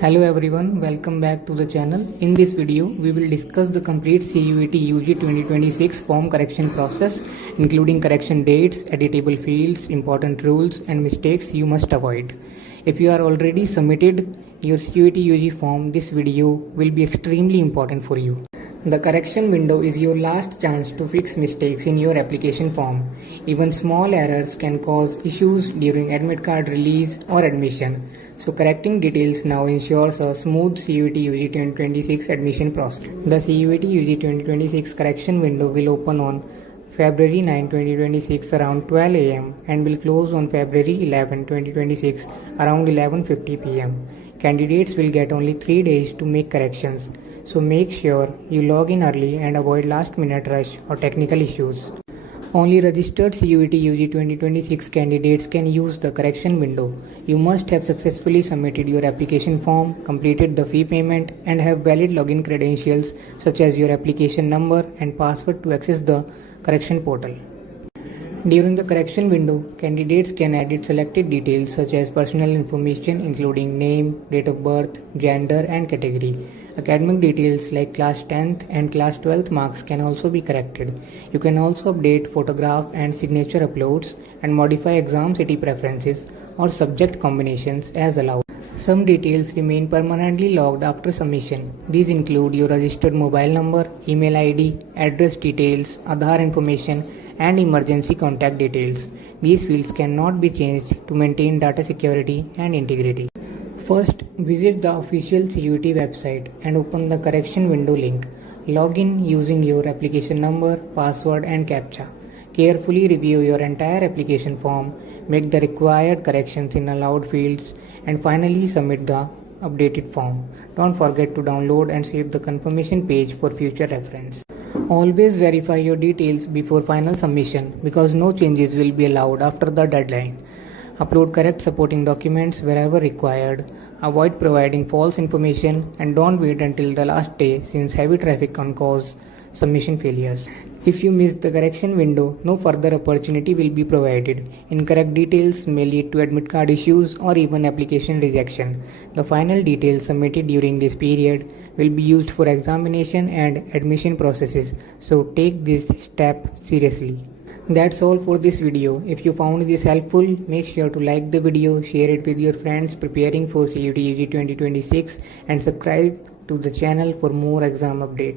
Hello everyone, welcome back to the channel. In this video, we will discuss the complete CUET UG 2026 form correction process, including correction dates, editable fields, important rules and mistakes you must avoid. If you are already submitted your CUET UG form, this video will be extremely important for you. The correction window is your last chance to fix mistakes in your application form. Even small errors can cause issues during admit card release or admission. So correcting details now ensures a smooth CUET UG 2026 admission process. The CUET UG 2026 correction window will open on February 9, 2026 around 12 am and will close on February 11, 2026 around 11:50 pm. Candidates will get only 3 days to make corrections. So make sure you log in early and avoid last minute rush or technical issues. Only registered CUET UG 2026 candidates can use the correction window. You must have successfully submitted your application form, completed the fee payment and have valid login credentials such as your application number and password to access the correction portal. During the correction window, candidates can edit selected details such as personal information including name, date of birth, gender and category. Academic details like class 10th and class 12th marks can also be corrected. You can also update photograph and signature uploads and modify exam city preferences or subject combinations as allowed. Some details remain permanently logged after submission. These include your registered mobile number, email ID, address details, Aadhaar information, and emergency contact details. These fields cannot be changed to maintain data security and integrity. First, visit the official CUET website and open the correction window link. Log in using your application number, password, and CAPTCHA. Carefully review your entire application form, make the required corrections in allowed fields, and finally submit the updated form. Don't forget to download and save the confirmation page for future reference. Always verify your details before final submission because no changes will be allowed after the deadline. Upload correct supporting documents wherever required. Avoid providing false information and don't wait until the last day since heavy traffic can cause submission failures. If you miss the correction window, no further opportunity will be provided. Incorrect details may lead to admit card issues or even application rejection. The final details submitted during this period will be used for examination and admission processes, so take this step seriously. That's all for this video. If you found this helpful, make sure to like the video, share it with your friends preparing for CUET UG 2026 and subscribe to the channel for more exam updates.